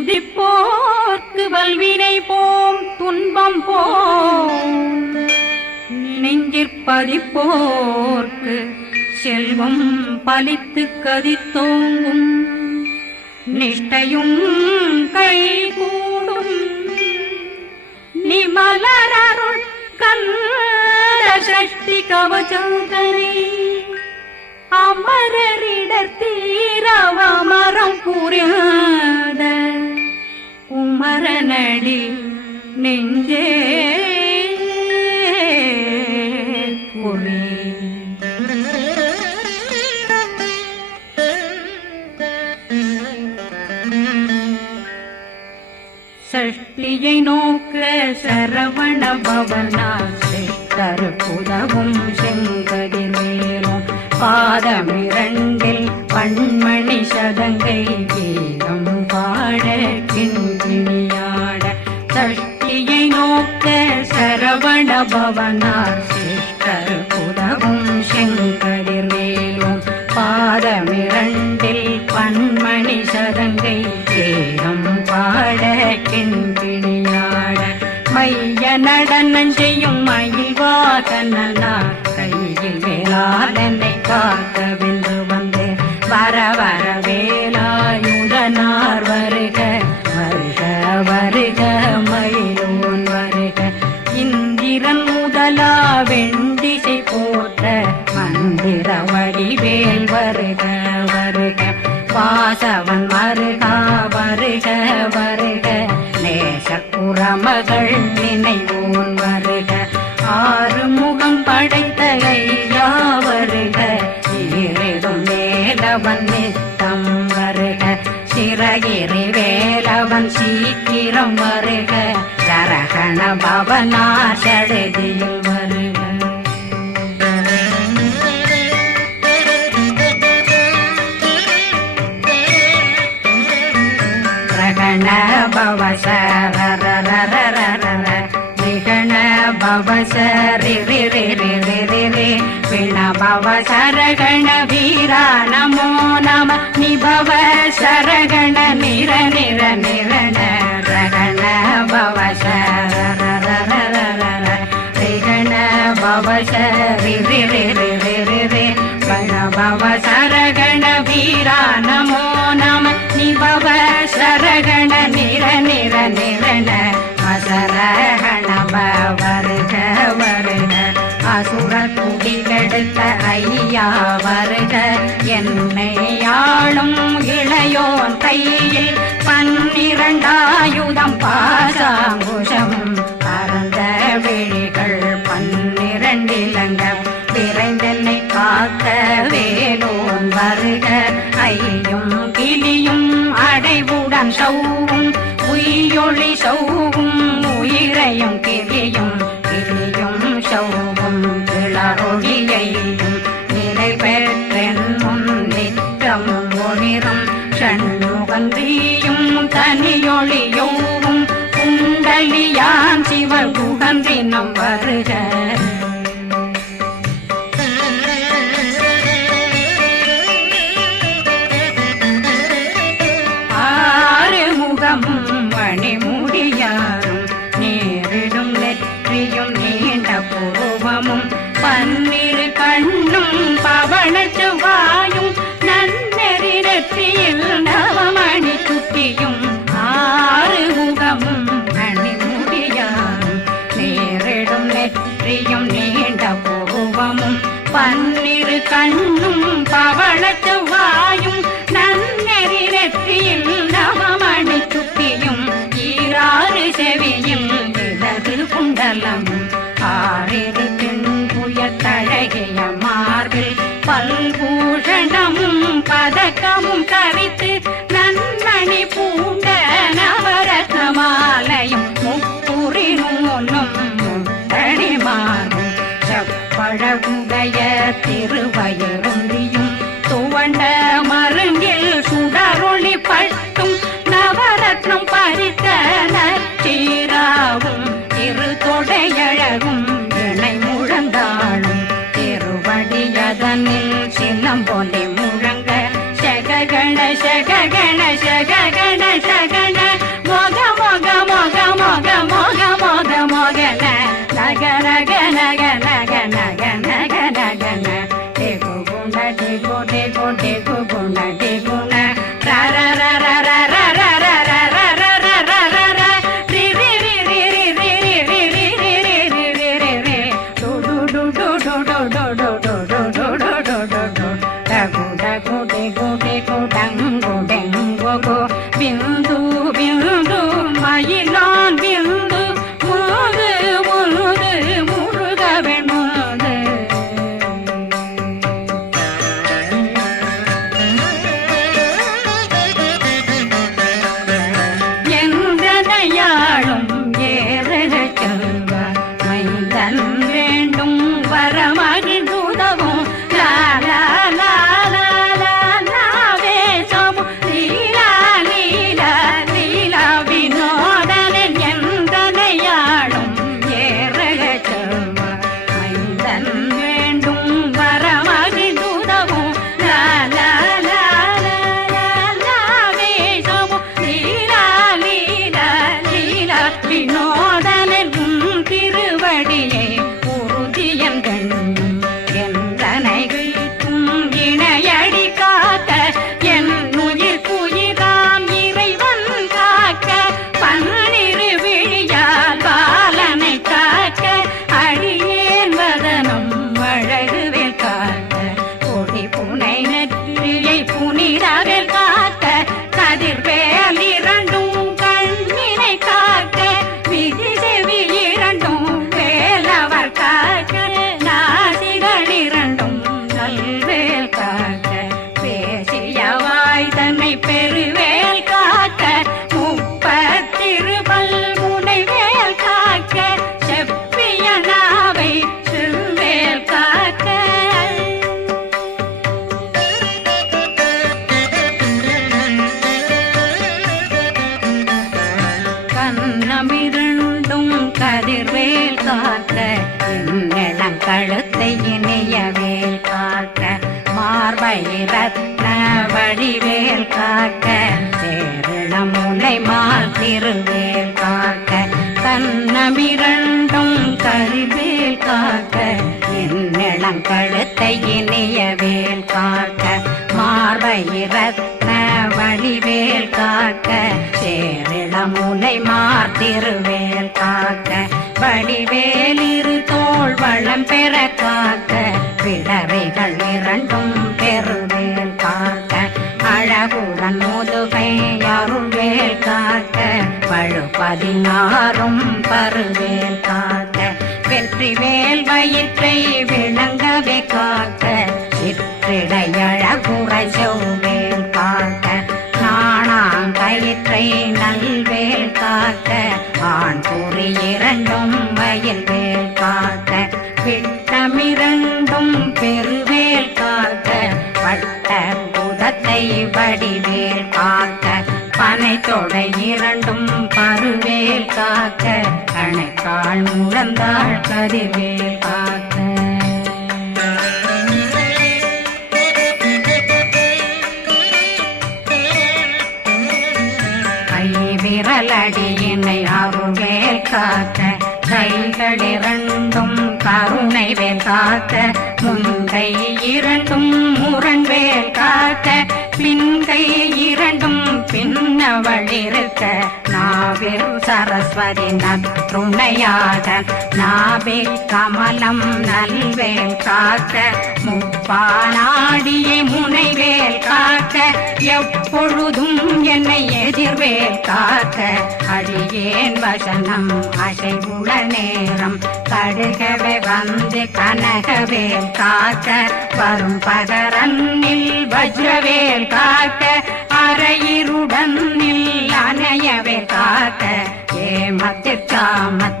துதிப்போர்க்கு வல்வினை போம் துன்பம் போம் நெஞ்சிற்பதிப்போர்க்கு செல்வம் பலித்து கதித்தோங்கும் நிஷ்டையும் கை கூடும் நிமலரருள் கந்த சஷ்டி கவச்சந்தனை அமரரிடத்தீரவமரம் புரியாத குமரனடி நெஞ்சே புரி சஷ்டியை நோக்க சரவண பவனார் சித்தருக்குதவும் செங்கதிர் மேலும் பாதமிரண்டில் பண்மணி சதங்கை கீதம் பாட கிண்கிணியாட சஷ்டியை நோக்க சரவண பவனார் சித்தருக்குதவும் செங்கதிர் மேலும் பாதமிரண்டில் பண்மணி சதங்கை கீதம் பாட கிண்கிணியாட மைய நடனம் செய்யும் மயில்வாகனா கையில் வேளாளனை காக்கவென்று வந்து வர வர வேலாயுதனார் வருக வருக வருக மயிலோன் வருக இந்திரன் முதலா வெண்டிசை போற்ற மந்திர வடிவேல் வருக வருக வாசவன் வருகா வருக வருக நேசக்குறமகள் நினைவோன் வருக ஆறு முகம் படைத்த ஐயா வருக ஈரெடும் வேலவன் நித்தம் வருக சிறகிரி வேலவன் சீக்கிரம் வருக சரகண பவனார் சடுதியில் வருக நிகண பவசரி பிண பவ சரகண வீரா நமோ நம நிபவ சரகண நிர நிர நிரண ரகண பவசரண பவசரி பிண பவ சரகண வீரா நமோ நம நிபவ சரகண நிர நிர நிரண அசரகண வருக வருக அசுர குடிகெடுத்த ஐயா வருக என்னை ஆளும் இளையோன் கையில் 12 பாசாங்குஷம் பரந்த விழிகள் 12 இலங்கம் விரைந்தென்னை காக்க வேலோன் வருக ஐயும் கிளியும் அடைவுடன் சௌவும் உயிரொளி சௌவும் உயிரையும் கிளியும் கிளியும் சௌவும் கிளரொளியையும் நிலை பெற்றென் முன் நிற்றமும் ஒளிரும் ஷண்முகந்தியும் தனியொளியோவும் குண்டலியான் சிவகுகந்தினம் வருக மணிமுடியாரும் நேரிடும் நெற்றியும் நீண்ட பூவமும் 12 கண்ணும் பவனச்சு வாயும் நன்னெறி நெற்றியில் நவமணி சுட்டியும் 6 முகமும் மணிமுடியாரும் நேரிடும் நெற்றியும் நீண்ட பூவமும் 12 கண்ணும் பவனச்சு வாயும் நன்னெறி நெற்றியில் நவமணி சுட்டியும் 6 செவியும் விலகு குண்டலம் 6 தின்புயத்தழகிய மார்பில் பல்பூஷணமும் பதக்கமும் தரித்து நன்மணி பூண்ட நவரத்ன மாலையும் முப்புரி நூலும் முத்தணிமாரும் செப்பழகுடைய திருவயருந்தியும் துவண்ட மருங்கில் சுடரொளி பட்டும் நவரத்னம் பறித்த நச்சீராவும் திருத்தொடையழகும் இணை முழந்தாளும் திருவடியதனில் சிலம்பொலி முழங்க சககண சககண சககண சகண பிந்து பிந்து மயிலான் பிந்து முழுது முழுது முழுக வெண்முது எந்தனையாளும் ஏறக செல்வ மைந்தன் வேண்டும் வரமகிழ்ந்துதவும் லாலா கண்ணமிரண்டும் கதிர்வேல் காக்க கழுத்தை இணையவேல் காக்க மார்பை ரத்ன வடிவேல் காக்க சேரணம் முனை மால் திருவேல் காக்க கண்ணமிரண்டும் கதிர்வேல் காக்க கழுத்தை இணையவேல் காக்க மார்பை ரத்ன வடிவேல் காக்க சேரிளம் முலை மார்த்திருவேல் காக்க வடிவேல் இரு தோள் வளம் பெற காக்க பிடரைகள் இரண்டும் பெருவேல் காக்க அழகுடன் முதுகை அருள்வேல் காக்க பழு 16 பருவேல் காக்க வெற்றிவேல் வயிற்றை விளங்கவே காக்க சிற்றிடையழகுறை செவ்வேல் காக்க நாணாங்கயிற்றை நல்வேல் காக்க ஆண் குறி இரண்டும் வயல்வேல் காக்க விட்டமிரண்டும் பெருவேல் காக்க வட்ட புதத்தை வடிவேல் காக்க பனை தொடை இரண்டும் பருவேல் காக்க கணைக்கால் முழந்தாள் கதிர்வேல் காக்க விரலடியினை அருள்வேல் காக்க கைகள் இரண்டும் கருணை வேல் காக்க முன்கை இரண்டும் முரண்வேல் காக்க பின்கை இரண்டும் பின்னவளிருக்க நாவில் சரஸ்வதி நற்றுணையாக நாபி கமலம் நல்வேல் காக்க முப்பானாடியை முனைவேல் காக்க எப்பொழுதும் என்னை எதிர்வேல் காக்க அடியேன் வசனம் அசைவுள நேரம் கடுகவே வந்து கனகவேல் காக்க வரும் பகரன்னில் வஜ்ரவேல் காக்க அரையிருடன் அணையவேல் காக்க ஏமத்திற்காமத்